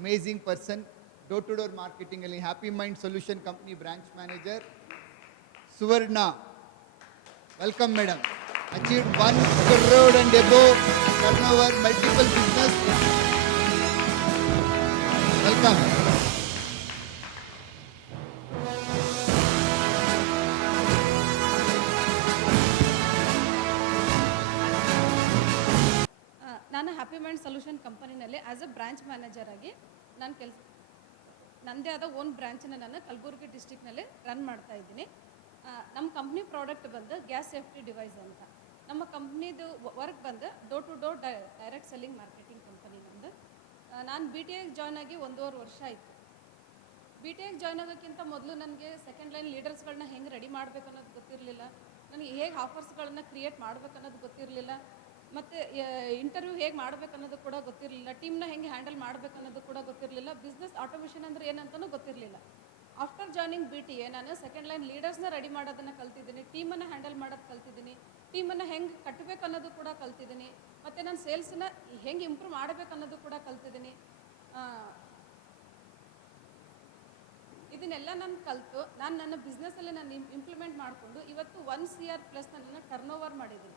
amazing person, door-to-door -door marketing, Happy Mind Solution Company branch manager, Suvarna. Welcome, madam. Achieved one crore and above turnover, multiple business. Welcome. Mind solution ಕಂಪನಿನಲ್ಲಿ as a branch manager ಆಗಿ ನಾನು ಕೆಲಸ ನನ್ನದೇ ಆದ own ಬ್ರಾಂಚನ್ನು ನಾನು Kalaburagi ಡಿಸ್ಟಿಕ್ನಲ್ಲಿ run ಮಾಡ್ತಾ ಇದ್ದೀನಿ. ನಮ್ಮ company product ಬಂದು ಗ್ಯಾಸ್ ಸೇಫ್ಟಿ ಡಿವೈಸ್ ಅಂತ. ನಮ್ಮ ಕಂಪ್ನಿದು ವರ್ಕ್ ಬಂದು door to door direct selling marketing company ನಮ್ಮದು ನಾನು ಬಿ ಟಿ ಐಗೆ ಜಾಯ್ನ್ ಆಗಿ ಒಂದೂವರೆ ವರ್ಷ ಆಯಿತು. ಬಿ ಟಿ ಐಗೆ ಜಾಯ್ನ್ ಆಗೋಕ್ಕಿಂತ ಮೊದಲು ನನಗೆ ಸೆಕೆಂಡ್ ಲೈನ್ ಲೀಡರ್ಸ್ಗಳನ್ನ ಹೆಂಗೆ ರೆಡಿ ಮಾಡಬೇಕು ಅನ್ನೋದು ಗೊತ್ತಿರಲಿಲ್ಲ. ನನಗೆ ಹೇಗೆ ಆಫರ್ಸ್ಗಳನ್ನ ಕ್ರಿಯೇಟ್ ಮಾಡಬೇಕು ಅನ್ನೋದು ಗೊತ್ತಿರಲಿಲ್ಲ. ಮತ್ತು ಇಂಟರ್ವ್ಯೂ ಹೇಗೆ ಮಾಡ್ಬೇಕು ಅನ್ನೋದು ಕೂಡ ಗೊತ್ತಿರಲಿಲ್ಲ. ಟೀಮ್ನ ಹೆಂಗೆ ಹ್ಯಾಂಡಲ್ ಮಾಡ್ಬೇಕು ಅನ್ನೋದು ಕೂಡ ಗೊತ್ತಿರಲಿಲ್ಲ. ಬಿಸ್ನೆಸ್ ಆಟೋಮೇಷನ್ ಅಂದ್ರೆ ಏನಂತಲೂ ಗೊತ್ತಿರಲಿಲ್ಲ. After joining B T A ನಾನು ಸೆಕೆಂಡ್ ಲೈನ್ ಲೀಡರ್ಸ್ನ ರೆಡಿ ಮಾಡೋದನ್ನು ಕಲ್ತಿದ್ದೀನಿ. ಟೀಮನ್ನು ಹ್ಯಾಂಡಲ್ ಮಾಡೋದು ಕಲ್ತಿದ್ದೀನಿ. ಟೀಮನ್ನು ಹೆಂಗೆ ಕಟ್ಟಬೇಕು ಅನ್ನೋದು ಕೂಡ ಕಲ್ತಿದ್ದೀನಿ. ಮತ್ತು ನಾನು ಸೇಲ್ಸನ್ನ ಹೆಂಗೆ ಇಂಪ್ರೂವ್ ಮಾಡಬೇಕು ಅನ್ನೋದು ಕೂಡ ಕಲ್ತಿದ್ದೀನಿ. ಇದನ್ನೆಲ್ಲ ನಾನು ಕಲಿತು, ನಾನು ನನ್ನ ಬಿಸ್ನೆಸ್ಸಲ್ಲಿ ನಾನು ಇಂಪ್ಲಿಮೆಂಟ್ ಮಾಡಿಕೊಂಡು ಇವತ್ತು ಒನ್ ಸಿ ಆರ್ ಪ್ಲಸ್ ನನ್ನ ಟರ್ನ್ ಓವರ್ ಮಾಡಿದ್ದೀನಿ.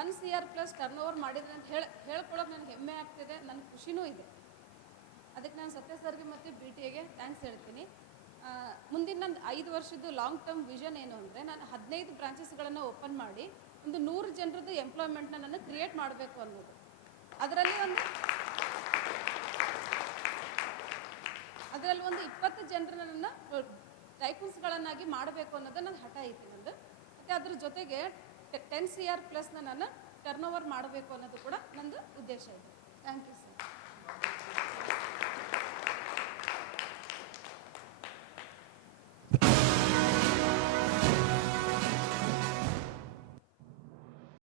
One C R plus turnover ಮಾಡಿದ್ರೆ ಅಂತ ಹೇಳಿ ಹೇಳ್ಕೊಳ್ಳೋಕೆ ನನಗೆ ಹೆಮ್ಮೆ ಆಗ್ತಿದೆ ನನ್ನ ಖುಷಿನೂ ಇದೆ. ಅದಕ್ಕೆ ನಾನು ಸತ್ಯ ಸರ್ಗೆ ಮತ್ತು ಬಿ ಟಿ ಎಗೆ ಥ್ಯಾಂಕ್ಸ್ ಹೇಳ್ತೀನಿ. ಮುಂದಿನ ನನ್ನ ಐದು ವರ್ಷದ್ದು ಲಾಂಗ್ ಟರ್ಮ್ ವಿಷನ್ ಏನು ಅಂದರೆ ನಾನು ಹದಿನೈದು ಬ್ರಾಂಚಸ್ಗಳನ್ನು ಓಪನ್ ಮಾಡಿ ಒಂದು ನೂರು ಜನರದ್ದು ಎಂಪ್ಲಾಯ್ಮೆಂಟ್ನ ನಾನು ಕ್ರಿಯೇಟ್ ಮಾಡಬೇಕು ಅನ್ನೋದು. ಅದರಲ್ಲಿ ಒಂದು ಅದರಲ್ಲಿ ಒಂದು ಇಪ್ಪತ್ತು ಜನರನ್ನ ಟೈಕೂನ್ಸ್ಗಳನ್ನಾಗಿ ಮಾಡಬೇಕು ಅನ್ನೋದು ನನ್ನ ಹಠ ಐತಿ ನಂದು. ಮತ್ತು ಅದ್ರ ಜೊತೆಗೆ ಟೆನ್ ಸಿ ಆರ್ ಪ್ಲಸ್ನ ನಾನು ಟರ್ನ್ ಓವರ್ ಮಾಡಬೇಕು ಅನ್ನೋದು ಕೂಡ ನಂದು ಉದ್ದೇಶ ಇದೆ. Thank you sir